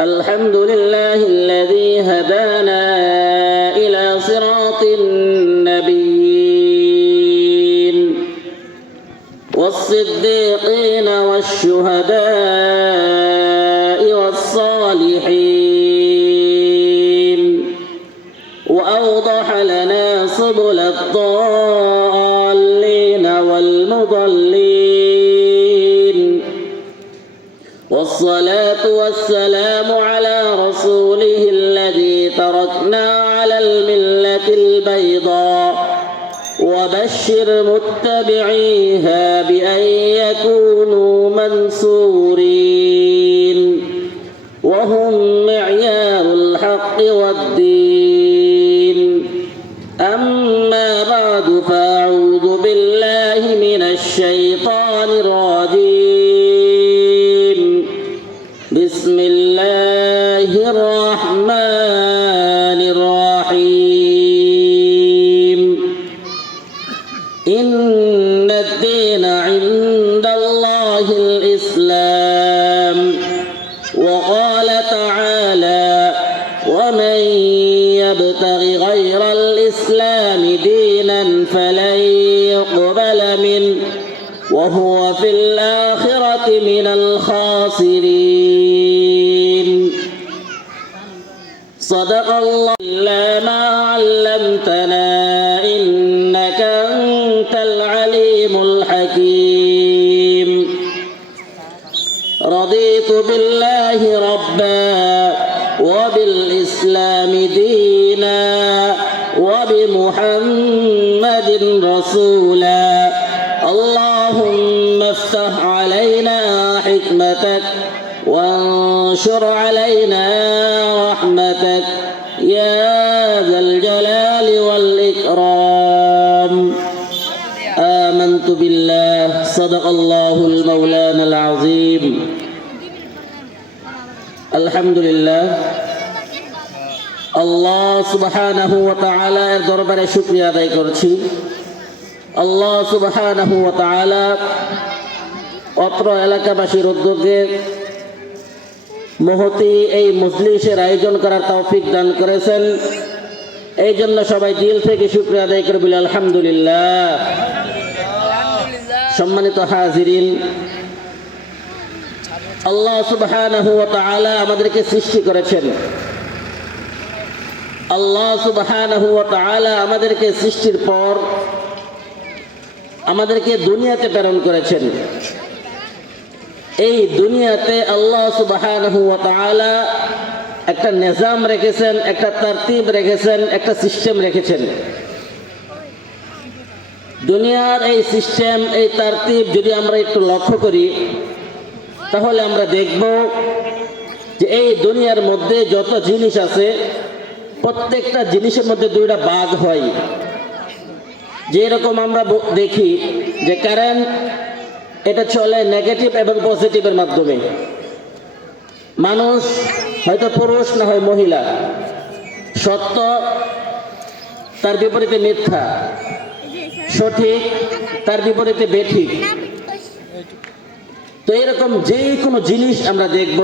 الحمد لله الذي هدانا إلى صراط النبيين والصديقين والشهداء والصالحين وأوضح لنا سبل الضالين والمضلين والصلاة والسلام على رسوله الذي تركنا على الملة البيضاء وبشر متبعيها بأن يكونوا منصورين وهم معيار الحق والدين أما بعد فأعوذ بالله من الشيطان الرجيم بسم الله الرحمن الرحيم إن الدين عند الله الإسلام وقال تعالى ومن يبتغ غير الإسلام دينا فلن يقبل منه وهو في الآخرة من الخاسرين صدق الله إلا ما علمتنا إنك أنت العليم الحكيم رضيت بالله ربا وبالإسلام دينا وبمحمد رسولا اللهم افتح علينا حكمتك وانشر علينا رحمتك يا ذا الجلال والإكرام آمنت بالله صدق الله المولانا العظيم الحمد لله আল্লাহ সুবহানাহু ওয়া তাআলা এর দরবারে শুকরিয়া আদায় করছি। আল্লাহ সুবহানাহু ওয়া তাআলা অত্র এলাকাবাসীর উদ্যোগে মহতি এই মজলিসের আয়োজন করার তৌফিক দান করেছেন। এই জন্য সবাই দিল থেকে শুকরিয়া আদায় করে বলি আলহামদুলিল্লাহ। সম্মানিত হাজিরিন, আল্লাহ সুবহানাহু ওয়া তাআলা আমাদেরকে সৃষ্টি করেছেন। আল্লাহ সুবহানাহু ওয়া তাআলা আমাদেরকে সৃষ্টির পর আমাদেরকে দুনিয়াতে প্রেরণ করেছেন। এই দুনিয়াতে আল্লাহ সুবহানাহু ওয়া তাআলা একটা নিজাম রেখেছেন, একটা তারতিব রেখেছেন, একটা সিস্টেম রেখেছেন। দুনিয়ার এই সিস্টেম, এই তারতিব যদি আমরা একটু লক্ষ্য করি তাহলে আমরা দেখব যে এই দুনিয়ার মধ্যে যত জিনিস আছে প্রত্যেকটা জিনিসের মধ্যে দুইটা ভাগ হয়। যেরকম আমরা দেখি যে কারেন্ট এটা চলে নেগেটিভ এবং পজিটিভের মাধ্যমে। মানুষ হয়তো পুরুষ না হয় মহিলা, সত্য তার বিপরীতে মিথ্যা, সঠিক তার বিপরীতে বেঠিক। তো এরকম যে কোনো জিনিস আমরা দেখব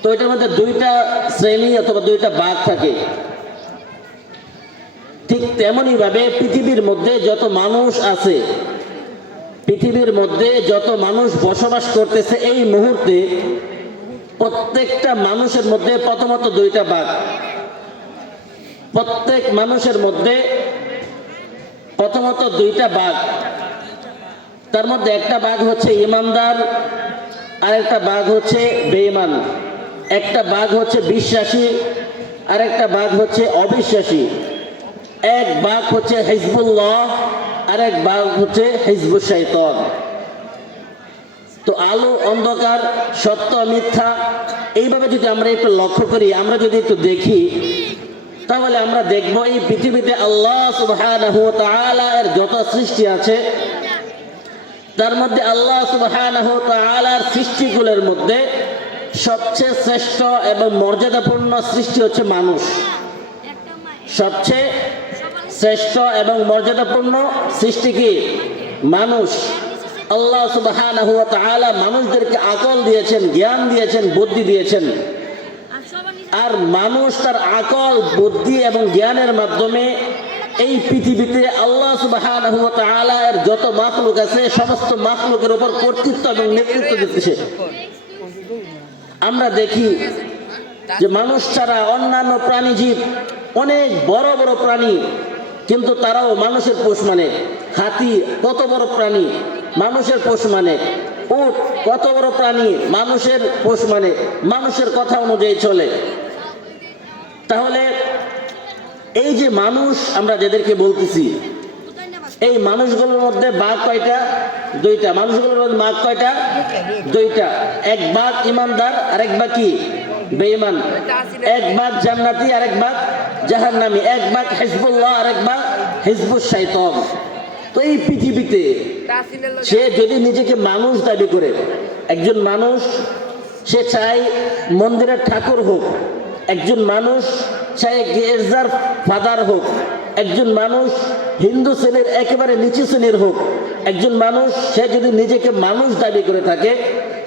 তো এটার মধ্যে দুইটা শ্রেণী অথবা দুইটা ভাগ থাকে। ঠিক তেমনই ভাবে পৃথিবীর মধ্যে যত মানুষ আছে, পৃথিবীর মধ্যে যত মানুষ বসবাস করতেছে এই মুহূর্তে প্রত্যেকটা মানুষের মধ্যে প্রথমত দুইটা ভাগ। প্রত্যেক মানুষের মধ্যে প্রথমত দুইটা ভাগ। তার মধ্যে একটা ভাগ হচ্ছে ইমানদার আর একটা ভাগ হচ্ছে বেঈমান। একটা ভাগ হচ্ছে বিশ্বাসী আর একটা ভাগ হচ্ছে অবিশ্বাসী। এক ভাগ হচ্ছে হিজবুল্লাহ আর এক ভাগ হচ্ছে হিজবুশ শাইতান। তো আলো অন্ধকার, সত্য মিথ্যা, এইভাবে যদি আমরা একটু লক্ষ্য করি, আমরা যদি একটু দেখি তাহলে আমরা দেখব এই পৃথিবীতে আল্লাহ সুবহানাহু ওয়া তাআলা এর যত সৃষ্টি আছে তার মধ্যে আল্লাহ সুবহানাহু ওয়া তাআলার সৃষ্টিগুলোর মধ্যে সবচেয়ে শ্রেষ্ঠ এবং মর্যাদাপূর্ণ সৃষ্টি হচ্ছে মানুষ। সবচেয়ে শ্রেষ্ঠ এবং মর্যাদাপূর্ণ সৃষ্টি কি? মানুষ। আল্লাহ সুবহানাহু ওয়া তাআলা মানুষদেরকে আকল দিয়েছেন, জ্ঞান দিয়েছেন, বুদ্ধি দিয়েছেন। আর মানুষ তার আকল, বুদ্ধি এবং জ্ঞানের মাধ্যমে এই পৃথিবীতে আল্লাহ সুবহানাহু ওয়া তাআলা এর যত মাখলুক আছে সমস্ত মাখলুকের উপর কর্তৃত্ব এবং নেতৃত্ব দিতেছে। আমরা দেখি যে মানুষ ছাড়া অন্যান্য প্রাণীজীব অনেক বড় বড় প্রাণী, কিন্তু তারাও মানুষের পোষ মানে। হাতি কত বড় প্রাণী, মানুষের পোষ মানে। উট কত বড় প্রাণী, মানুষের পোষ মানে, মানুষের কথা অনুযায়ী চলে। তাহলে এই যে মানুষ আমরা যাদেরকে বলতেছি, এই মানুষগুলোর মধ্যে বাঘ কয়টা? দুইটা। মানুষগুলোর মধ্যে বাঘ কয়টা? দুইটা। এক বাঘ ইমানদার, আরেক বাঘ কি? বেঈমান। এক বাঘ জান্নাতি, আরেক বাঘ জাহান্নামী। এক বাঘ হিজবুল্লাহ, আরেক বাঘ হিজবুশ শাইতান। তো এই পৃথিবীতে সে যদি নিজেকে মানুষ দাবি করে, একজন মানুষ, সে চায় মন্দিরের ঠাকুর হোক, একজন মানুষ চায় গির্জার ফাদার হোক, একজন মানুষ হিন্দু শ্রেণীর একেবারে নিচু শ্রেণীর হোক, একজন মানুষ সে যদি নিজেকে মানুষ দাবি করে থাকে,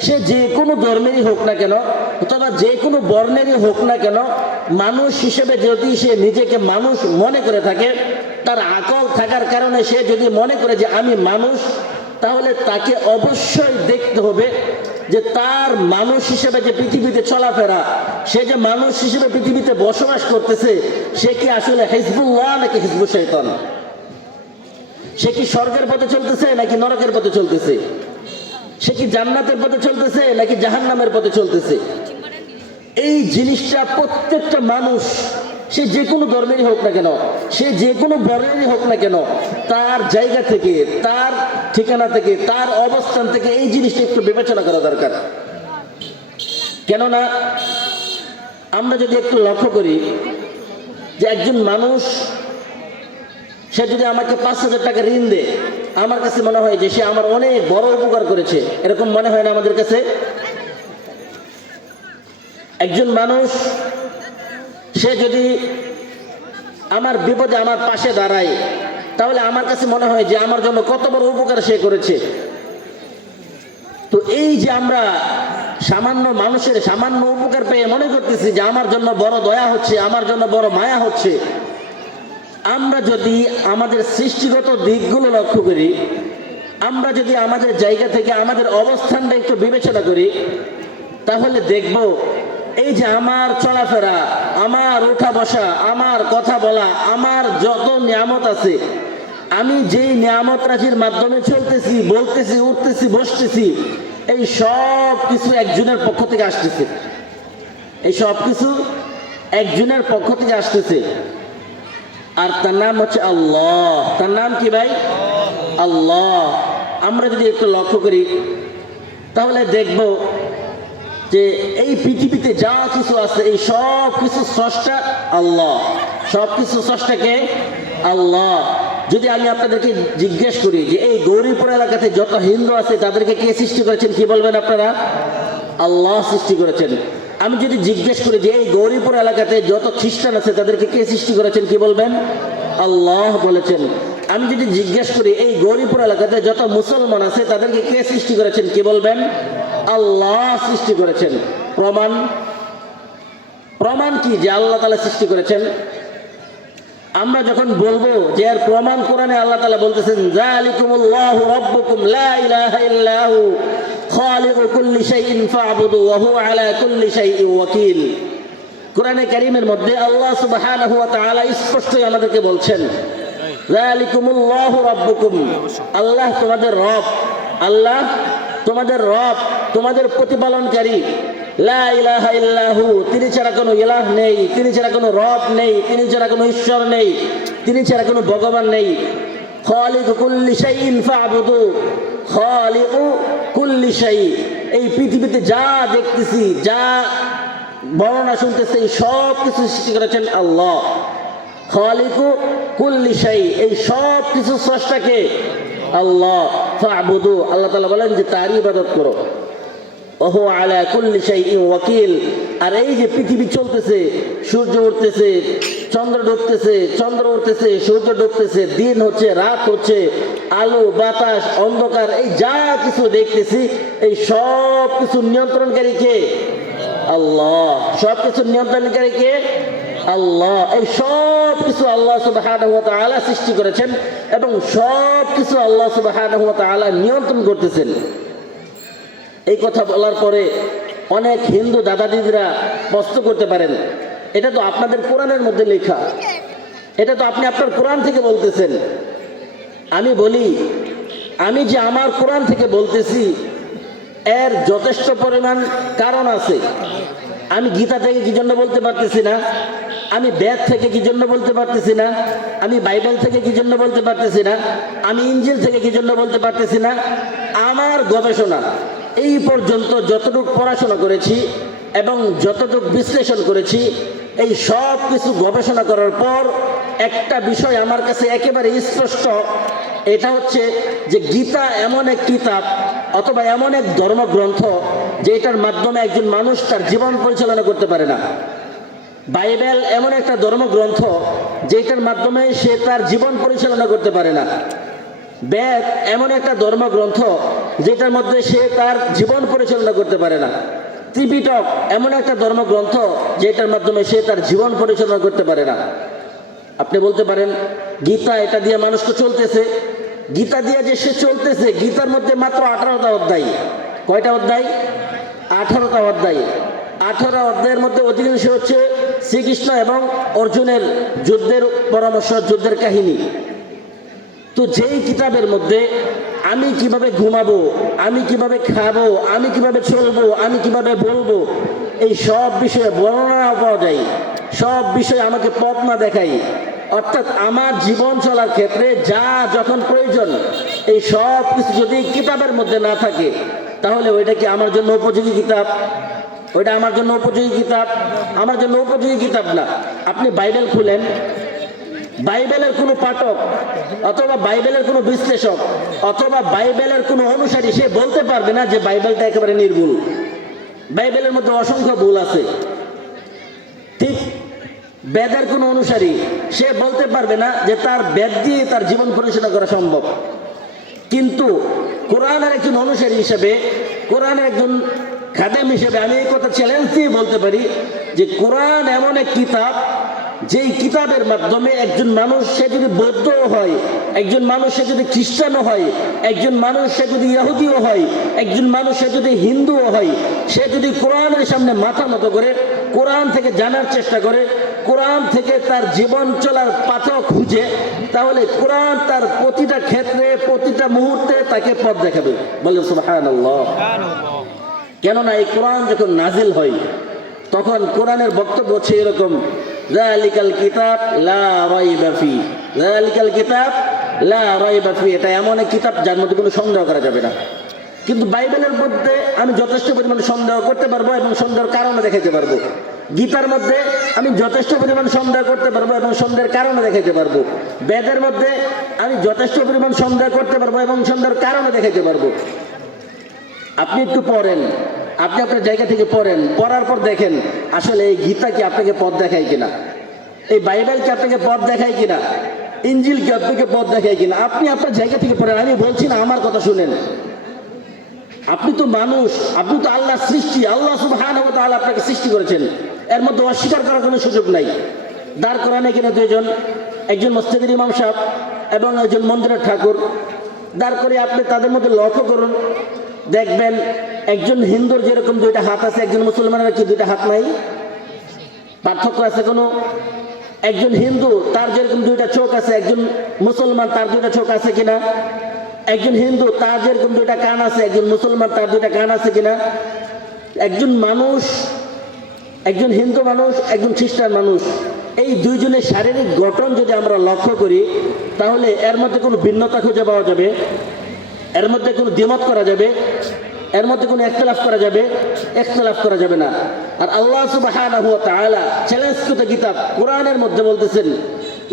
সে যে কোনো ধর্মেরই হোক না কেন অথবা যে কোনো বর্ণেরই হোক না কেন, মানুষ হিসেবে যদি সে নিজেকে মানুষ মনে করে থাকে, তার আকল থাকার কারণে সে যদি মনে করে যে আমি মানুষ, তাহলে তাকে অবশ্যই দেখতে হবে যে তার মানুষ হিসেবে যে পৃথিবীতে চলাফেরা, সে যে মানুষ হিসেবে পৃথিবীতে বসবাস করতেছে, সে কি আসলে হিজবুল্লাহ নাকি হিজবুশ শাইতান? সে কি স্বর্গের পথে চলতেছে নাকি নরকের পথে চলতেছে? সে কি জান্নাতের পথে চলতেছে নাকি জাহান্নামের পথে চলতেছে? এই জিনিসটা প্রত্যেকটা মানুষ, সে যে কোনো ধর্মেরই হোক না কেন, সে যে কোনো বর্ণেরই হোক না কেন, তার জায়গা থেকে, তার ঠিকানা থেকে, তার অবস্থান থেকে এই জিনিসটা একটু বিবেচনা করা দরকার। কেননা আমরা যদি একটু লক্ষ্য করি যে একজন মানুষ সে যদি আমাকে 5,000 টাকা ঋণ দেয়, আমার কাছে মনে হয় যে সে আমার অনেক বড় উপকার করেছে, এরকম মনে হয় না আমাদের কাছে? একজন মানুষ সে যদি আমার বিপদে আমার পাশে দাঁড়ায়, তাহলে আমার কাছে মনে হয় যে আমার জন্য কত বড় উপকার সে করেছে। তো এই যে আমরা সামান্য মানুষের সামান্য উপকার পেয়ে মনে করতেছি যে আমার জন্য বড় দয়া হচ্ছে, আমার জন্য বড় মায়া হচ্ছে, আমরা যদি আমাদের সৃষ্টিগত দিকগুলো লক্ষ্য করি, আমরা যদি আমাদের জায়গা থেকে আমাদের অবস্থানটা একটু বিবেচনা করি, তাহলে দেখব এই যে আমার চলাফেরা, আমার ওঠা বসা, আমার কথা বলা, আমার যত নিয়ামত আছে, আমি যেই নিয়ামত রাশির মাধ্যমে চলতেছি, বলতেছি, উঠতেছি, বসতেছি, এই সব কিছু একজনের পক্ষ থেকে আসতেছে। এই সব কিছু একজনের পক্ষ থেকে আসতেছে, আর তার নাম হচ্ছে আল্লাহ। তার নাম কি ভাই? আল্লাহ। আমরা যদি একটু লক্ষ্য করি তাহলে দেখব যে এই পৃথিবীতে যা কিছু আছে এই সব কিছু স্রষ্টা আল্লাহ। সব কিছু স্রষ্টাকে আল্লাহ। যদি আমি আপনাদেরকে জিজ্ঞেস করি যে এই গৌরীপুর এলাকাতে যত হিন্দু আছে তাদেরকে কে সৃষ্টি করেছেন, কি বলবেন আপনারা? আল্লাহ সৃষ্টি করেছেন। আমি যদি জিজ্ঞেস করি যে এই গৌরীপুর এলাকাতে যত খ্রিস্টান আছে তাদেরকে কে সৃষ্টি করেছেন, কি বলবেন? আল্লাহ বলেছেন। আমি যদি জিজ্ঞেস করি এই গৌরীপুর এলাকাতে যত মুসলমান আছে তাদেরকে কে সৃষ্টি করেছেন, কি বলবেন? আল্লাহ সৃষ্টি করেছেন। প্রমাণ? প্রমাণ কি যে আল্লাহ তাআলা সৃষ্টি করেছেন? আমরা যখন বলবো যে এর প্রমাণ কোরআনে আল্লাহ তাআলা বলতেছেন, যালিকুমুল্লাহু রাব্বুকুম লা ইলাহা ইল্লাহু খালিকু কুল্লি শাইইন ফা'বুদু ওয়া হুয়া আলা কুল্লি শাইইন ওয়াকিল। কোরআনে কারীমের মধ্যে আল্লাহ সুবহানাহু ওয়া তাআলা স্পষ্টই আমাদেরকে বলছেন, যালিকুমুল্লাহু রাব্বুকুম, আল্লাহ তোমাদের রব, আল্লাহ তোমাদের রব, তোমাদের প্রতিপালনকারী। লা ইলাহা ইল্লাহু, তিনি ছাড়া কোনো ইলাহ নেই, তিনি ছাড়া কোনো রব নেই, তিনি ছাড়া কোনো ঈশ্বর নেই, তিনি ছাড়া কোনো ভগবান নেই। খালিকু কুল্লি শাইইন ফা'বুদু, খালিকু কুল্লি শাই। এই পৃথিবীতে যা দেখতেছি, যা বর্ণনা শুনতেছি, এই সব কিছু সৃষ্টি করেছেন আল্লাহ। খালিকু কুল্লি শাই, এই সব কিছু স্রষ্টাকে আল্লাহ। ফা'বুদু, আল্লাহ তাআলা বলেন যে তারই ইবাদত করো। ওহু আলা কুল্লি শাইইন ওয়াকিল। আর এই যে পৃথিবী চলতেছে, সূর্য উঠতেছে, চন্দ্র ডুবতেছে, চন্দ্র উঠতেছে, সূর্য ডুবতেছে, দিন হচ্ছে, রাত হচ্ছে, আলো বাতাস অন্ধকার, এই যা কিছু দেখতেছি এই সব কিছু নিয়ন্ত্রণকারী কে? আল্লাহ। সব কিছু নিয়ন্ত্রণকারী কে? আল্লাহ। এই সব কিছু আল্লাহ সুবহানাহু ওয়া তাআলা সৃষ্টি করেছেন এবং সব কিছু আল্লাহ সুবহানাহু ওয়া তাআলা নিয়ন্ত্রণ করতেছেন। এই কথা বলার পরে অনেক হিন্দু দাদা দিদিরা প্রশ্ন করতে পারেন, এটা তো আপনাদের কোরআনের মধ্যে লেখা, এটা তো আপনি আপনার কোরআন থেকে বলতেছেন। আমি বলি, আমি যে আমার কোরআন থেকে বলতেছি এর যথেষ্ট পরিমাণ কারণ আছে। আমি গীতা থেকে কি জন্য বলতে পারতেছি না? আমি বেদ থেকে কি জন্য বলতে পারতেছি না? আমি বাইবেল থেকে কি জন্য বলতে পারতেছি না? আমি ইনজিল থেকে কি জন্য বলতে পারতেছি না? আমার গবেষণা এই পর্যন্ত যতটুকু পড়াশোনা করেছি এবং যতটুকু বিশ্লেষণ করেছি, এই সব কিছু গবেষণা করার পর একটা বিষয় আমার কাছে একেবারে স্পষ্ট, এটা হচ্ছে যে গীতা এমন এক কিতাব অথবা এমন এক ধর্মগ্রন্থ যেটার মাধ্যমে একজন মানুষ তার জীবন পরিচালনা করতে পারে না। বাইবেল এমন একটা ধর্মগ্রন্থ যেটার মাধ্যমে সে তার জীবন পরিচালনা করতে পারে না। বেদ এমন একটা ধর্মগ্রন্থ যেটার মধ্যে সে তার জীবন পরিচালনা করতে পারে না। ত্রিপিটক এমন একটা ধর্মগ্রন্থ যেটার মাধ্যমে সে তার জীবন পরিচালনা করতে পারে না। আপনি বলতে পারেন গীতা এটা দিয়ে মানুষ তো চলতেছে, গীতা দিয়ে যে সে চলতেছে, গীতার মধ্যে মাত্র 18টা অধ্যায়। কয়টা অধ্যায়? 18টা অধ্যায়। 18 অধ্যায়ের মধ্যে অধিকাংশ হচ্ছে শ্রীকৃষ্ণ এবং অর্জুনের যুদ্ধের পরামর্শ, যুদ্ধের কাহিনী। তো যেই কিতাবের মধ্যে আমি কিভাবে ঘুমাবো, আমি কিভাবে খাবো, আমি কিভাবে চলবো, আমি কিভাবে বলবো, এই সব বিষয়ে বর্ণনা পাওয়া যায়, সব বিষয়ে আমাকে পথ না দেখাই, অর্থাৎ আমার জীবন চলার ক্ষেত্রে যা যখন প্রয়োজন এই সব কিছু যদি কিতাবের মধ্যে না থাকে তাহলে ওইটা কি আমার জন্য উপযোগী কিতাব? ওইটা আমার জন্য উপযোগী কিতাব? আমার জন্য উপযোগী কিতাব না। আপনি বাইবেল খুলেন, বাইবেলের কোনো পাঠক অথবা বাইবেলের কোনো বিশ্লেষক অথবা বাইবেলের কোনো অনুসারী সে বলতে পারবে না যে বাইবেলটা একেবারে নির্ভুল। বাইবেলের মধ্যে অসংখ্য ভুল আছে। ঠিক বেদের কোনো অনুসারী সে বলতে পারবে না যে তার বেদ দিয়ে তার জীবন পরিচালনা করা সম্ভব। কিন্তু কোরআনের একজন অনুসারী হিসেবে, কোরআনের একজন খাদেম হিসেবে আমি এই কথা চ্যালেঞ্জ দিয়ে বলতে পারি যে কোরআন এমন এক কিতাব যেই কিতাবের মাধ্যমে একজন মানুষ সে যদি বৌদ্ধও হয়, একজন মানুষ সে যদি খ্রিস্টানও হয়, একজন মানুষ সে যদি ইহুদিও হয়, একজন মানুষ সে যদি হিন্দুও হয়, সে যদি কোরআনের সামনে মাথা নত করে কোরআন থেকে জানার চেষ্টা করে, কোরআন থেকে তার জীবন চলার পাথর খুঁজে, তাহলে কোরআন তার প্রতিটা ক্ষেত্রে প্রতিটা মুহূর্তে তাকে পথ দেখাবে। বলে সুবহানাল্লাহ। কেননা এই কোরআন যখন নাজিল হয় তখন কোরআনের বক্তব্য হচ্ছে এরকম, যালিকাল কিতাব লা রাইবা ফি, যালিকাল কিতাব লা রাইবা ফি, এটা এমন এক কিতাব যার মধ্যে কোনো সন্দেহ করা যাবে না। কিন্তু বাইবেলের মধ্যে আমি যথেষ্ট পরিমাণ সন্দেহ করতে পারবো এবং সন্দেহের কারণে দেখাতে পারবো। গীতার মধ্যে আমি যথেষ্ট পরিমাণ সন্দেহ করতে পারবো এবং সন্দেহের কারণে দেখাতে পারবো। বেদের মধ্যে আমি যথেষ্ট পরিমাণ সন্দেহ করতে পারবো এবং সন্দেহের কারণে দেখাতে পারবো। আপনি একটু পড়েন, আপনি আপনার জায়গা থেকে পড়েন, পড়ার পর দেখেন আসলে এই গীতা কি আপনাকে পথ দেখায় কিনা, এই বাইবেল কি আপনাকে পথ দেখায় কিনা, ইনজিল কি আপনাকে পথ দেখায় কিনা। আপনি আপনার জায়গা থেকে পড়েন, আমি বলছি না, আমার কথা শুনেন। আপনি তো মানুষ, আপনি তো আল্লাহর সৃষ্টি, আল্লাহ সুবহানাহু ওয়া তাআলা আপনাকে সৃষ্টি করেছেন, এর মধ্যে অস্বীকার করার কোনো সুযোগ নাই। দাঁড় করান এখানে দুইজন, একজন মসজিদের ইমাম সাহেব এবং একজন মন্দিরের ঠাকুর, দাঁড় করে আপনি তাদের মধ্যে লক্ষ্য করুন, দেখবেন একজন হিন্দুর যেরকম দুইটা হাত আছে একজন মুসলমানের কি দুইটা হাত নাই? পার্থক্য আছে কোনো? একজন হিন্দু তার যেরকম দুইটা চোখ আছে একজন মুসলমান তার দুইটা চোখ আছে কিনা? একজন হিন্দু তার যেরকম দুইটা কান আছে একজন মুসলমান তার দুইটা কান আছে কিনা? একজন মানুষ, একজন হিন্দু মানুষ, একজন খ্রিস্টান মানুষ, এই দুইজনের শারীরিক গঠন যদি আমরা লক্ষ্য করি তাহলে এর মধ্যে কোনো ভিন্নতা খুঁজে পাওয়া যাবে? এর মধ্যে কোনো দ্বিমত করা যাবে? এর মধ্যে কোনো ইখতিলাফ করা যাবে? ইখতিলাফ করা যাবে না। আর আল্লাহ সুবহানাহু ওয়া তাআলা চ্যালেঞ্জকৃত কিতাব কোরআনের মধ্যে বলতেছেন,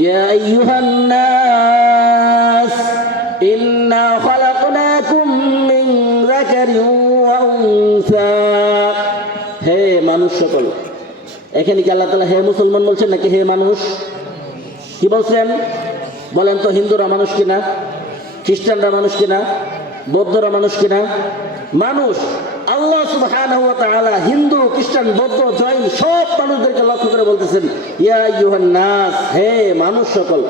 ইয়া আইয়ুহান নাস ইন্না খালাকনাকুম মিন যাকারিন ওয়া উনসা, হে মানুষ সকল। এখানে কি আল্লাহ তাআলা হে মুসলমান বলছেন নাকি হে মানুষ? কি বলছেন বলেন তো? হিন্দুরা মানুষ কিনা? খ্রিস্টানরা মানুষ কিনা? বৌদ্ধরা মানুষ কিনা? মানুষ। আল্লাহ সুবহানাহু ওয়া তাআলা হিন্দু, খ্রিস্টান, বৌদ্ধ, জৈন সব মানুষদেরকে লক্ষ্য করে বলতেছেন, ইয়া আইয়ুহান নাস, হে মানুষ সকল,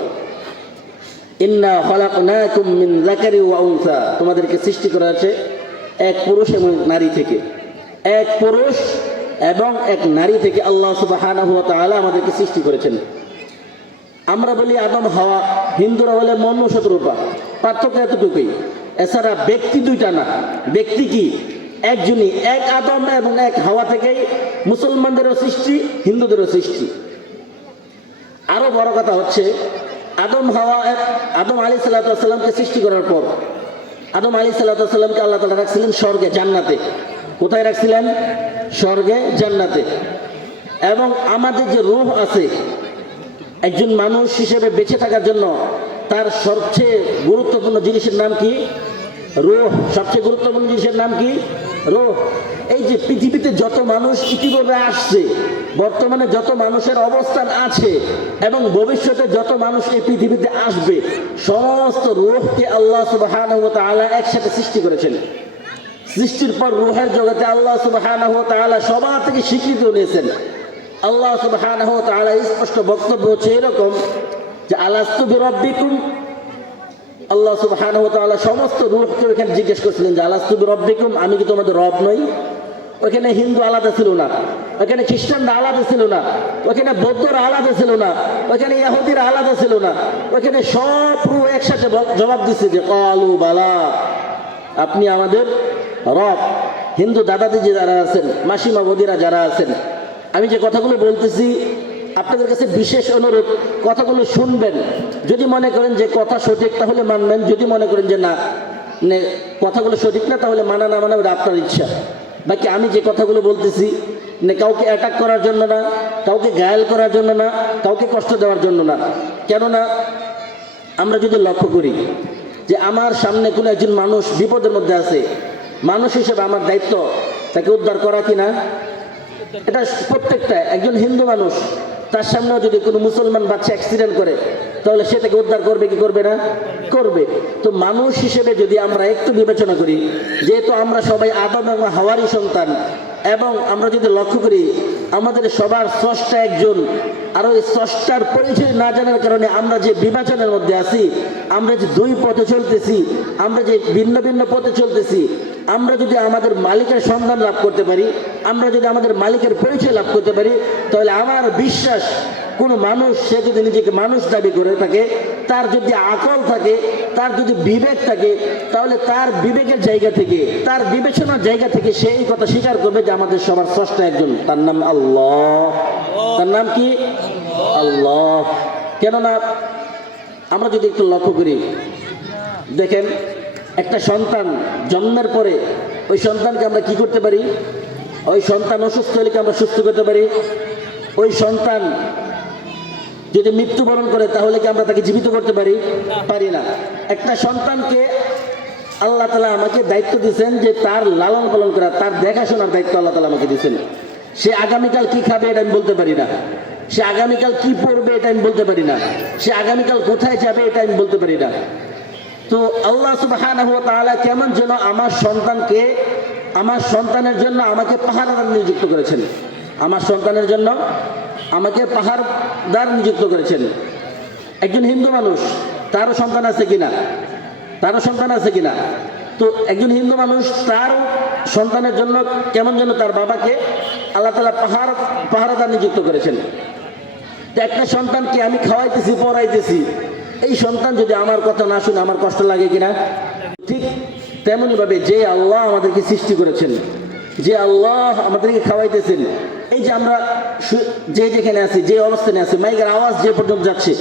ইন্না খলাকনাকুম মিন যাকারি ওয়া উনসা, তোমাদেরকে সৃষ্টি করা হয়েছে এক পুরুষ এবং নারী থেকে। এক পুরুষ এবং এক নারী থেকে আল্লাহ সুবহানাহু ওয়া তাআলা আমাদেরকে সৃষ্টি করেছেন। আমরা বলি আদম হাওয়া, হিন্দুরা বলে মনু শতরূপা, পার্থক্য এতটুকুই। এছাড়া ব্যক্তি দুইটা না, ব্যক্তি কি একজনই, এক আদম এবং এক হাওয়া থেকেই মুসলমানদেরও সৃষ্টি, হিন্দুদেরও সৃষ্টি। আরো বড় কথা হচ্ছে, আদম আলী সাল্লাতুল্লাহকে সৃষ্টি করার পর আদম আলী সাল্লাতুল্লাহকে আল্লাহ তাআলা রাখছিলেন স্বর্গে, জান্নাতে। কোথায় রাখছিলেন? স্বর্গে, জান্নাতে। এবং আমাদের যে রূহ আছে, একজন মানুষ হিসেবে বেঁচে থাকার জন্য তার সবচেয়ে গুরুত্বপূর্ণ জিনিসের নাম কি? রূহ। সবচেয়ে গুরুত্বপূর্ণ জিনিসের নাম কি? রূহ। এই যে পৃথিবীতে যত মানুষ ইতিপূর্বে আসছে, বর্তমানে যত মানুষের অবস্থান আছে এবং ভবিষ্যতে যত মানুষ এই পৃথিবীতে আসবে, সমস্ত রূহকে আল্লাহ সুবহানাহু ওয়া তাআলা একসাথে সৃষ্টি করেছেন। সৃষ্টির পর রূহের জগতে আল্লাহ সুবহানাহু ওয়া তাআলা সবার থেকে স্বীকৃতি নিয়েছেন। আল্লাহ সুবহানাহু ওয়া তাআলা স্পষ্ট বক্তব্য হচ্ছে এরকম যে আলাস্তু বিরাব্বিকুম, আল্লাহ সুবহানাহু ওয়া তাআলা সমস্ত রূহকে ওখানে জিজ্ঞেস করছিলেন যে আলাস্তু বিরাব্বিকুম, আমি কি তোমাদের রব নই? ওখানে হিন্দু আলাদা ছিল না, ওখানে খ্রিস্টানরা আলাদা ছিল না, ওখানে বৌদ্ধরা আলাদা ছিল না, ওখানে ইহুদিরা আলাদা ছিল না, ওখানে সব রূহ একসাথে জবাব দিচ্ছে যে ক্বালু বালা, আপনি আমাদের রব। হিন্দু দাদা দিদি যারা আছেন, মাসিমা বদিরা যারা আছেন, আমি যে কথাগুলো বলতেছি আপনাদের কাছে বিশেষ অনুরোধ, কথাগুলো শুনবেন। যদি মনে করেন যে কথা সঠিক তাহলে মানবেন, যদি মনে করেন যে না কথাগুলো সঠিক না তাহলে মানা না মানা ওটা আপনার ইচ্ছা। বাকি আমি যে কথাগুলো বলতেছি কাউকে অ্যাটাক করার জন্য না, কাউকে ঘায়াল করার জন্য না, কাউকে কষ্ট দেওয়ার জন্য না। কেননা আমরা যদি লক্ষ্য করি যে আমার সামনে কোনো একজন মানুষ বিপদের মধ্যে আছে, মানুষ হিসেবে আমার দায়িত্ব তাকে উদ্ধার করা কিনা? এটা প্রত্যেকটা, একজন হিন্দু মানুষ তার সামনেও যদি কোনো মুসলমান বাচ্চা অ্যাক্সিডেন্ট করে তাহলে সে তাকে উদ্ধার করবে কি করবে না? করবে। তো মানুষ হিসেবে যদি আমরা একটু বিবেচনা করি, যেহেতু আমরা সবাই আদম এবং হাওয়ারই সন্তান, এবং আমরা যদি লক্ষ্য করি আমাদের সবার স্রষ্টা একজন, আর ওই স্রষ্টার পরিচয় না জানার কারণে আমরা যে বিভাজনের মধ্যে আছি, আমরা যে দুই পথে চলতেছি, আমরা যে ভিন্ন ভিন্ন পথে চলতেছি, আমরা যদি আমাদের মালিকের সন্ধান লাভ করতে পারি, আমরা যদি আমাদের মালিকের পরিচয় লাভ করতে পারি, তাহলে আমার বিশ্বাস কোনো মানুষ সে যদি নিজেকে মানুষ দাবি করে থাকে, তার যদি আকল থাকে, তার যদি বিবেক থাকে, তাহলে তার বিবেকের জায়গা থেকে, তার বিবেচনার জায়গা থেকে সে এই কথা স্বীকার করবে যে আমাদের সবার স্রষ্টা একজন, তার নাম আল্লাহ। তার নাম কি? আল্লাহ। কেননা আমরা যদি একটু লক্ষ্য করি, দেখেন একটা সন্তান জন্মের পরে ওই সন্তানকে আমরা কি করতে পারি? ওই সন্তান অসুস্থ হলে আমরা সুস্থ করতে পারি। ওই সন্তান যদি মৃত্যুবরণ করে তাহলে কি আমরা তাকে জীবিত করতে পারি? পারি না। একটা সন্তানকে আল্লাহ তাআলা আমাকে দায়িত্ব দিয়েছেন যে তার লালন পালন করা, তার দেখাশোনার দায়িত্ব আল্লাহ তাআলা আমাকে দিয়েছেন। সে আগামীকাল কি খাবে এটা আমি বলতে পারি না, সে আগামীকাল কি পড়বে এটা আমি বলতে পারি না, সে আগামীকাল কোথায় যাবে এটা আমি বলতে পারি না। তো আল্লাহ সুবহানাহু ওয়া তাআলা কেমন যেন আমার সন্তানকে, আমার সন্তানের জন্য আমাকে পাহারাদার নিযুক্ত করেছেন, আমার সন্তানের জন্য আমাকে পাহারাদার নিযুক্ত করেছেন। একজন হিন্দু মানুষ, তারও সন্তান আছে কিনা? তারও সন্তান আছে কিনা? তো একজন হিন্দু মানুষ তার সন্তানের জন্য কেমন যেন তার বাবাকে আল্লাহ তাআলা পাহারাদার নিযুক্ত করেছেন। তো একটা সন্তানকে আমি খাওয়াইতেছি, পড়াইতেছি, এই সন্তান যদি আমার কথা না শুনে আমার কষ্ট লাগে কিনা? ঠিক তেমনই ভাবে যে আল্লাহ আমাদেরকে সৃষ্টি করেছেন, যে আল্লাহ আমাদেরকে খাওয়াইতেছেন, এই যে আমরা যে যেখানে আছি, যে অবস্থানে আছি, মাইকের আওয়াজ যে পর্যন্ত যাচ্ছে,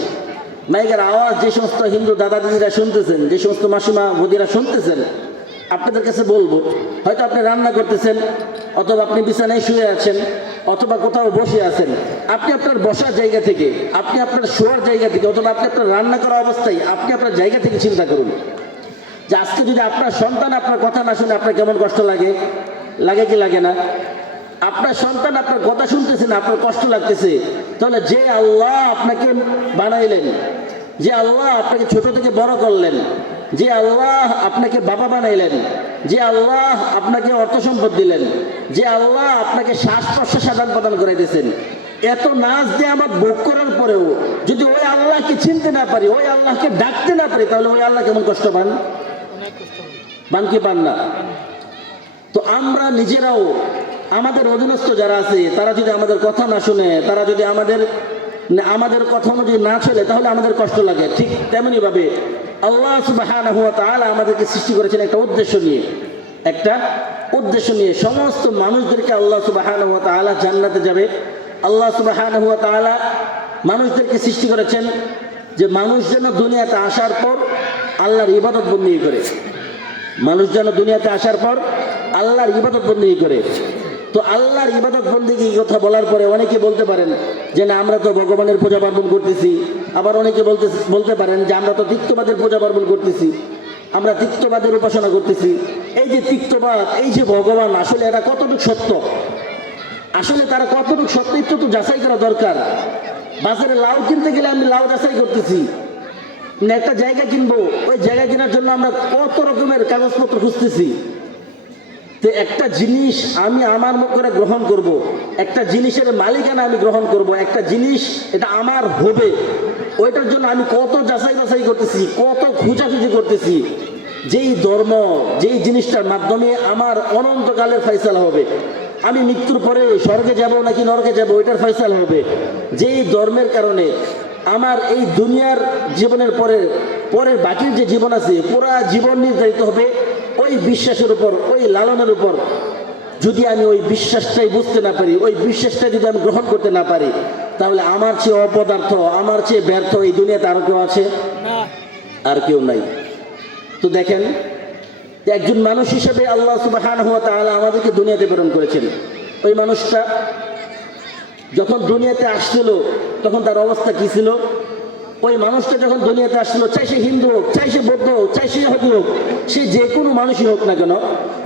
মাইকের আওয়াজ যে সমস্ত হিন্দু দাদা দিদিরা শুনতেছেন, যে সমস্ত মাসিমা বদিরা শুনতেছেন, আপনাদের কাছে বলবো, হয়তো আপনি রান্না করতেছেন, অথবা আপনি বিছানায় শুয়ে আছেন, অথবা কোথাও বসে আছেন, আপনি আপনার বসার জায়গা থেকে, আপনি আপনার শোয়ার জায়গা থেকে, অথবা আপনি আপনার রান্না করা অবস্থায় আপনি আপনার জায়গা থেকে চিন্তা করুন যে আজকে যদি আপনার সন্তান আপনার কথা না শুনে আপনার কেমন কষ্ট লাগে? লাগে কি লাগে না? আপনার সন্তান আপনার কথা শুনতেছে না, আপনার কষ্ট লাগতেছে। তাহলে যে আল্লাহ আপনাকে বানাইলেন, যে আল্লাহ আপনাকে ছোট থেকে বড় করলেন, যে আল্লাহ আপনাকে বাবা বানাইলেন, যে আল্লাহ আপনাকে অর্থ সম্পদ দিলেন, যে আল্লাহ আপনাকে শ্বাস প্রশ্বাস আদান প্রদান করে দিয়েছেন, এত নাচ দিয়ে আমার ভোগ করার পরেও যদি ওই আল্লাহকে চিনতে না পারি, ওই আল্লাহকে ডাকতে না পারি, তাহলে ওই আল্লাহ কেমন কষ্ট পান? পান কি পান না? তো আমরা নিজেরাও আমাদের অধীনস্থ যারা আছে তারা যদি আমাদের কথা না শুনে, তারা যদি আমাদের কথা অনুযায়ী না চলে, তাহলে আমাদের কষ্ট লাগে। ঠিক তেমনি ভাবে আল্লাহ সুবহানাহু ওয়া তাআলা আমাদেরকে সৃষ্টি করেছেন একটা উদ্দেশ্য নিয়ে। সমস্ত মানুষদেরকে আল্লাহ সুবহানাহু ওয়া তাআলা জান্নাতে যাবে। আল্লাহ সুবহানাহু ওয়া তাআলা মানুষদেরকে সৃষ্টি করেছেন যে মানুষ যেন দুনিয়াতে আসার পর আল্লাহর ইবাদত বন্দেগী করে। মানুষ যেন দুনিয়াতে আসার পর আল্লাহর ইবাদত বন্দেগী করে। তো আল্লাহর ইবাদত বন্দেগী কথা বলার পরে অনেকে বলতে পারেন যে না, আমরা তো ভগবানের পূজা পার্বণ করতেছি। আবার অনেকে বলতে পারেন যে আমরা তো তিক্তবাদের পূজা পার্বণ করতেছি, আমরা তিক্তবাদের উপাসনা করতেছি। এই যে তিক্তবাদ, এই যে ভগবান, আসলে এরা কতটুকু সত্য, আসলে তারা কতটুকু সত্য একটু তো যাচাই করা দরকার। বাজারে লাউ কিনতে গেলে আমি লাউ যাচাই করতেছি, একটা জায়গা কিনবো, ওই জায়গা কেনার জন্য আমরা কত রকমের কাগজপত্র খুঁজতেছি। তো একটা জিনিস আমি আমার মুখ করে গ্রহণ করব, একটা জিনিসের মালিকানা আমি গ্রহণ করব, একটা জিনিস এটা আমার হবে, ওইটার জন্য আমি কত যাচাই বাছাই করতেছি, কত খুঁজাখুঁজি করতেছি। যেই ধর্ম, যেই জিনিসটার মাধ্যমে আমার অনন্তকালের ফয়সালা হবে, আমি মৃত্যুর পরে স্বর্গে যাব নাকি নরকে যাব, ওইটার ফয়সালা হবে। যেই ধর্মের কারণে আমার এই দুনিয়ার জীবনের পরের বাকির যে জীবন আছে, পুরা জীবন নির্ধারিত হবে ওই বিশ্বাসের উপর, ওই লালনের উপর। যদি আমি ওই বিশ্বাসটাই বুঝতে না পারি, ওই বিশ্বাসটা যদি আমি গ্রহণ করতে না পারি, তাহলে আমার চেয়ে অপদার্থ, আমার চেয়ে ব্যর্থ এই দুনিয়াতে আর কেউ আছে? আর কেউ নাই। তো দেখেন, একজন মানুষ হিসেবে আল্লাহ সুবহানাহু ওয়া তাআলা আমাদেরকে দুনিয়াতে প্রেরণ করেছেন। ওই মানুষটা যখন দুনিয়াতে আসছিল তখন তার অবস্থা কি ছিল? ওই মানুষটা যখন দুনিয়াতে আসছিল, চাই সে হিন্দু হোক, চাই সে বৌদ্ধ হোক, চাই সে ইহুদি হোক, সে যে কোনো মানুষই হোক না কেন,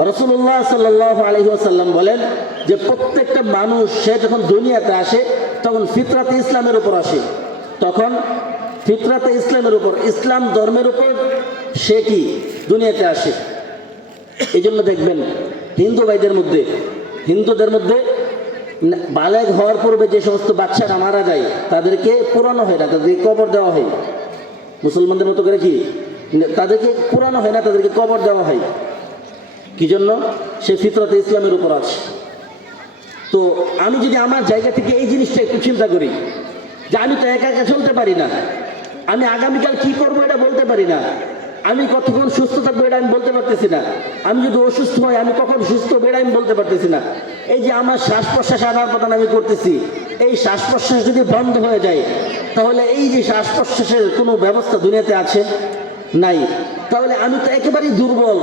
রাসূলুল্লাহ সাল্লাল্লাহু আলাইহি ওয়াসাল্লাম বলেন যে প্রত্যেকটা মানুষ সে যখন দুনিয়াতে আসে তখন ফিতরাতে ইসলামের উপর আসে। তখন ফিতরাতে ইসলামের উপর, ইসলাম ধর্মের উপর সে কি দুনিয়াতে আসে। এই জন্য দেখবেন হিন্দুদের মধ্যে বালেগ হওয়ার পূর্বে যে সমস্ত বাচ্চারা মারা যায় তাদেরকে পোড়ানো হয় না, তাদেরকে কবর দেওয়া হয়। মুসলমানদের মতো করে কি তাদেরকে পোড়ানো হয় না, তাদেরকে কবর দেওয়া হয়। কি জন্য? সে ফিতরাতে ইসলামের উপর আছে। তো আমি যদি আমার জায়গা থেকে এই জিনিসটা একটু চিন্তা করি যে আমি তো একা একা চলতে পারি না, আমি আগামীকাল কি করবো এটা বলতে পারি না, আমি কতক্ষণ সুস্থ থাকবো এটা আমি বলতে পারতেছি না, আমি যদি অসুস্থ হই আমি কখন সুস্থ হবো এটা আমি বলতে পারতেছি না। এই যে আমার শ্বাস প্রশ্বাস আদান প্রদান আমি করতেছি, এই শ্বাস প্রশ্বাস যদি বন্ধ হয়ে যায় তাহলে এই যে শ্বাস প্রশ্বাসের কোনো ব্যবস্থা দুনিয়াতে আছে? নাই। তাহলে আমি তো একেবারেই দুর্বল,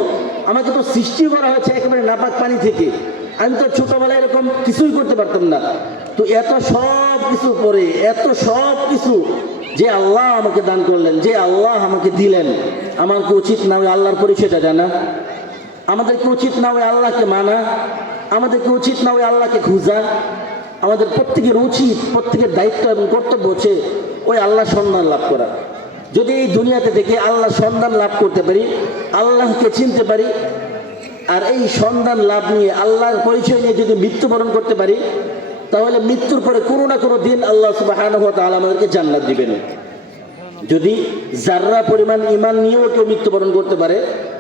আমাকে তো সৃষ্টি করা হয়েছে একেবারে নাপাক পানি থেকে, আমি তো ছোটবেলায় এরকম কিছুই করতে পারতাম না। তো এত সব কিছু পরে, এত সব কিছু যে আল্লাহ আমাকে দান করলেন, যে আল্লাহ আমাকে দিলেন, আমার কি উচিত না ওই আল্লাহর পরিচয়টা জানা? আমাদের কি উচিত না ওই আল্লাহকে মানা? আমাদের কি উচিত না ওই আল্লাহকে খুঁজা? আমাদের প্রত্যেকের উচিত, প্রত্যেকের দায়িত্ব এবং কর্তব্য হচ্ছে ওই আল্লাহ সন্ধান লাভ করা। যদি এই দুনিয়াতে থেকে আল্লাহ সন্ধান লাভ করতে পারি, আল্লাহকে চিনতে পারি, আর এই সন্ধান লাভ নিয়ে আল্লাহর পরিচয় নিয়ে যদি মৃত্যুবরণ করতে পারি, তাহলে মৃত্যুর পরে কোনো না কোনো দিন আল্লাহ সুবহানাহু ওয়া তাআলা আমাদেরকে জান্নাত দিবেন। যদি যাররা পরিমাণ ঈমান নিয়েও কেউ মৃত্যুবরণ করতে পারে,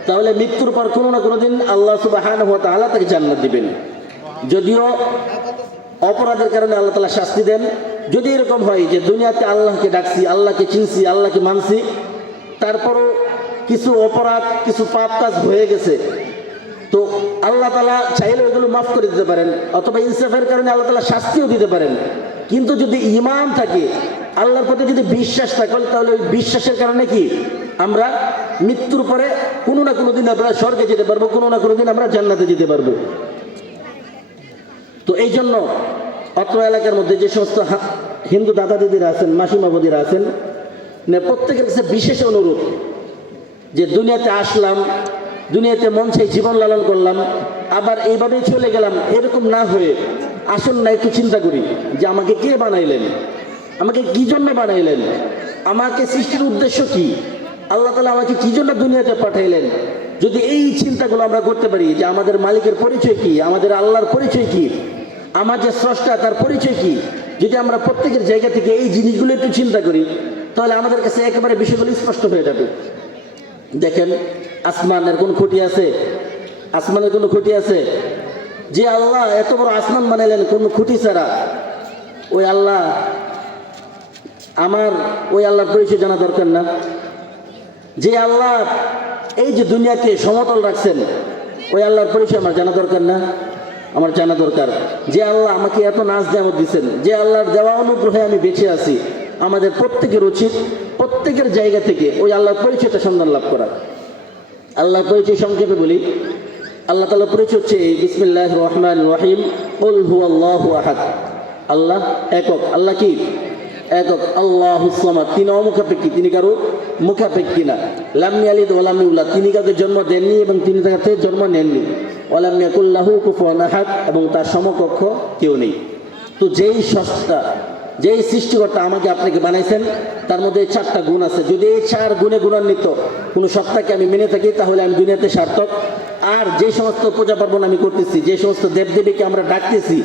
তাহলে মৃত্যুর পর কোনো না কোনো দিন আল্লাহ সুবহানাহু ওয়া তাআলা তাকে জান্নাত দিবেন। যদিও অপরাধের কারণে আল্লাহ তাআলা শাস্তি দেন। যদি এরকম হয় যে দুনিয়াতে আল্লাহকে ডাকছি, আল্লাহকে চিনছি, আল্লাহকে মানছি, তারপরও কিছু অপরাধ, কিছু পাপ কাজ হয়ে গেছে, তো আল্লাহ তাআলা চাইলে ওইগুলো মাফ করে দিতে পারেন, অথবা ইনসাফের কারণে আল্লাহ তাআলা শাস্তিও দিতে পারেন। কিন্তু যদি ঈমান থাকে, আল্লাহর প্রতি যদি বিশ্বাস থাকে, তাহলে ওই বিশ্বাসের কারণে কি আমরা মৃত্যুর পরে কোনো না কোনো দিন আমরা স্বর্গে যেতে পারবো, কোনো না কোনো দিন আমরা জান্নাতে যেতে পারবো। তো এই জন্য অত্র এলাকার মধ্যে যে সমস্ত হিন্দু দাদা দিদিরা আছেন, মাসিমা বদিরা আছেন, প্রত্যেকের কাছে বিশেষ অনুরোধ যে দুনিয়াতে আসলাম, দুনিয়াতে মন চাই জীবন লালন করলাম, আবার এইভাবেই চলে গেলাম, এরকম না হয়ে আসুন না একটু চিন্তা করি যে আমাকে কে বানাইলেন, আমাকে কি জন্য বানাইলেন, আমাকে সৃষ্টির উদ্দেশ্য কি, আল্লাহ তাআলা আমাকে কি জন্য দুনিয়াতে পাঠাইলেন, যদি এই চিন্তাগুলো আমরা করতে পারি যে আমাদের মালিকের পরিচয় কি, আমাদের আল্লাহর পরিচয় কি, আমার যে স্রষ্টা তার পরিচয় কি, যদি আমরা প্রত্যেকের জায়গা থেকে এই জিনিসগুলো একটু চিন্তা করি, তাহলে আমাদের কাছে একেবারে বিষয়গুলো স্পষ্ট হয়ে যাবে। দেখেন, আসমানের কোনো খুঁটি আছে? আসমানের কোনো খুঁটি আছে? যে আল্লাহ এত বড় আসমান বানাইলেন কোনো খুঁটি ছাড়া, ওই আল্লাহ, আমার ওই আল্লাহর পরিচয় জানা দরকার না? যে আল্লাহ এই যে দুনিয়াকে সমতল রাখছেন, ওই আল্লাহর পরিচয় আমার জানা দরকার না? আমার জানা দরকার। যে আল্লাহ আমাকে এত নাজ নেয়ামত দিচ্ছেন, যে আল্লাহর দেওয়া অনুগ্রহে আমি বেঁচে আছি, আমাদের প্রত্যেকের উচিত প্রত্যেকের জায়গা থেকে ওই আল্লাহর পরিচয়টা সন্ধান লাভ করা। আল্লাহর পরিচয় সংক্ষেপে বলি। আল্লাহ তাআলার পরিচয় হচ্ছে বিসমিল্লাহির রহমানির রহিম, কুল হুয়াল্লাহু আহাদ। আল্লাহ একক। আল্লাহ কি? একক। আল্লাহুস সামাদ, তিনি অমুখাপেক্ষী, তিনি কারো মুখাপেক্ষী না। লাম ইয়ালিদ ওয়া লাম ইউলাদ, তিনি কাউকে জন্ম দেননি এবং তিনি তাকে জন্ম নেননি। ওয়া লাম ইয়াকুল লাহু কুফুয়ান আহাদ, এবং তার সমকক্ষ কেউ নেই। তো যেই স্রষ্টা, যেই সৃষ্টিকর্তা আমাকে আপনাকে বানাইছেন, তার মধ্যে 4টা গুণ আছে। যদি এই 4 গুণে গুণান্বিত কোনো সত্তাকে আমি মেনে থাকি, তাহলে আমি দুনিয়াতে সার্থক। আর যে সমস্ত পূজা পার্বণ আমি করতেছি, যে সমস্ত দেবদেবীকে আমরা ডাকতেছি,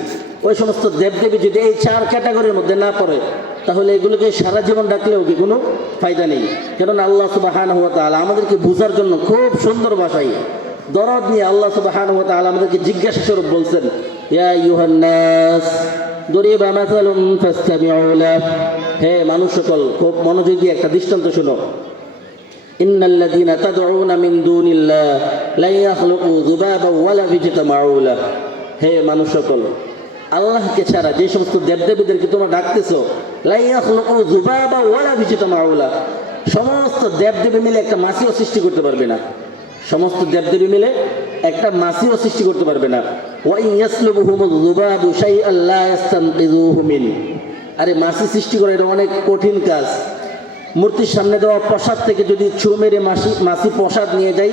ওই সমস্ত দেবদেবী যদি এই 4 ক্যাটাগরির মধ্যে না পড়ে, তাহলে এগুলোকে সারা জীবন ডাকলেও কি কোনো ফায়দা নেই। কেননা আল্লাহ সুবহানাহু ওয়া তাআলা আমাদেরকে বোঝার জন্য খুব সুন্দর ভাষায় দরদ নিয়ে আল্লাহ সুবহানাহু ওয়া তাআলা আমাদেরকে জিজ্ঞাসা স্বরূপ বলছেন, ইয়া আইয়ুহান নাস দরিবা মাসালুন ফাসতামিউ লাহ, হে মানুষ সকল, খুব মনোযোগী একটা দৃষ্টান্ত শুনো। ইন্নাল্লাযীনা তাদউনা মিন দুনিল্লাহ লা ইয়াখলুকু যুবাবান ওয়ালা ইয়াজতামাউ লাহ, হে মানুষ সকল, আল্লাহকে ছাড়া যে সমস্ত দেবদেবীদেরকে তোমরা ডাকতেছো, লা ইয়াখলুকু যুবাবান ওয়ালা ইয়াজতামাউ লাহ, সমস্ত দেবদেবী মিলে একটা মাছিও সৃষ্টি করতে পারবে না। সমস্ত দেবদেবী মিলে একটা মাছিও সৃষ্টি করতে পারবে না। ওয়া ইন ইয়াসলুবুহুমুয যুবাবু শাইআন লা ইস্তানকিযুহু মিন, আরে মাছি সৃষ্টি করা এটা অনেক কঠিন কাজ। মূর্তির সামনে দেওয়া প্রসাদ থেকে যদি ছু মেরে মাছি প্রসাদ নিয়ে যায়,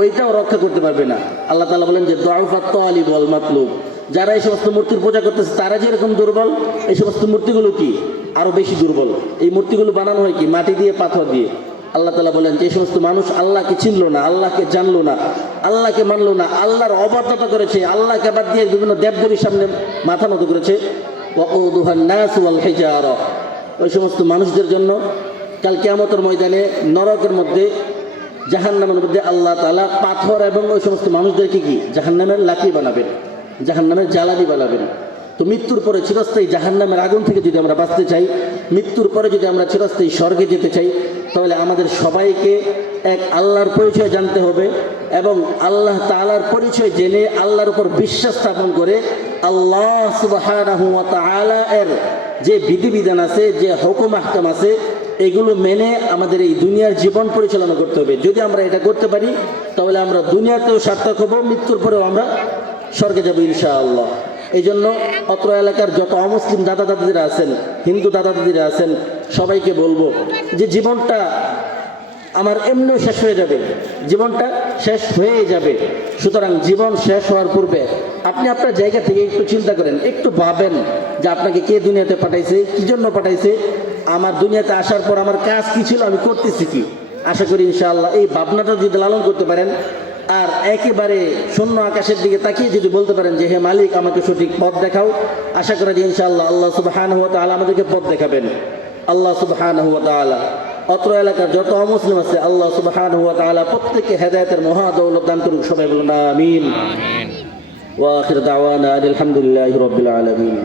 ওইটাও রক্ষা করতে পারবে না। আল্লাহ তাআলা বলেন যে দুআফাত তালিব ওয়াল মাতলুব, যারা এই সমস্ত মূর্তির পূজা করতেছে তারা যেরকম দুর্বল, এই সমস্ত মূর্তিগুলো কি আরো বেশি দুর্বল। এই মূর্তিগুলো বানানো হয় কি? মাটি দিয়ে, পাথর দিয়ে। আল্লাহ তাআলা বলেন যে সমস্ত মানুষ আল্লাহকে চিনলো না, আল্লাহকে জানলো না, আল্লাহকে মানলো না, আল্লাহর অবাধ্যতা করেছে, আল্লাহকে বাদ দিয়ে বিভিন্ন দেবদেবীর সামনে মাথা নত করেছে, ওয়াকুদুহান নাস ওয়াল হিজারা, ওই সমস্ত মানুষদের জন্য কাল কিয়ামতের ময়দানে নরকের মধ্যে, জাহান্নামের মধ্যে আল্লাহ তাআলা পাথর এবং ওই সমস্ত মানুষদেরকে কি জাহান্নামের লাকড়ি বানাবেন, জাহান্নামের জ্বালানি বানাবেন। তো মৃত্যুর পরে চিরস্থায়ী জাহান্নামের আগুন থেকে যদি আমরা বাঁচতে চাই, মৃত্যুর পরে যদি আমরা চিরস্থায়ী স্বর্গে যেতে চাই, তাহলে আমাদের সবাইকে এক আল্লাহর পরিচয় জানতে হবে এবং আল্লাহ তাআলার পরিচয় জেনে আল্লাহর উপর বিশ্বাস স্থাপন করে আল্লাহ সুবহানাহু ওয়া তাআলা এর যে বিধিবিধান আছে, যে হুকুম আহকাম আছে, এগুলো মেনে আমাদের এই দুনিয়ার জীবন পরিচালনা করতে হবে। যদি আমরা এটা করতে পারি, তাহলে আমরা দুনিয়াতেও সার্থক হব, মৃত্যুর পরেও আমরা স্বর্গে যাব ইনশাআল্লাহ। এই জন্য অত্র এলাকার যত অমুসলিম দাদা দাদিরা আছেন, হিন্দু দাদা দাদিরা আছেন, সবাইকে বলবো যে জীবনটা আমার এমনিও শেষ হয়ে যাবে, জীবনটা শেষ হয়ে যাবে। সুতরাং জীবন শেষ হওয়ার পূর্বে আপনি আপনার জায়গা থেকে একটু চিন্তা করেন, একটু ভাবেন যে আপনাকে কে দুনিয়াতে পাঠাইছে, কি জন্য পাঠাইছে, আমার দুনিয়াতে আসার পর আমার কাজ কি ছিল, আমি করতেছি কি। আশা করি ইনশাআল্লাহ এই ভাবনাটা যদি লালন করতে পারেন, আর একেবারে শূন্য আকাশের দিকে তাকিয়ে যদি বলতে পারেন যে হে মালিক আমাকে সঠিক পথ দেখাও, আশা করা যে ইনশাআল্লাহ আল্লাহ সুবহানাহু ওয়া তাআলা আমাদেরকে পথ দেখাবেন। আল্লাহ সুবহানাহু ওয়া তাআলা অত্র এলাকার যত অমুসলিম আছে, আল্লাহ সুবহানাহু ওয়া তাআলা প্রত্যেককে হেদায়েতের মহা দৌলত দান করুক। সবাই বলুন আমিন। ওয়া আখির দাওয়ানা আলহামদুলিল্লাহি রাব্বিল আলামিন।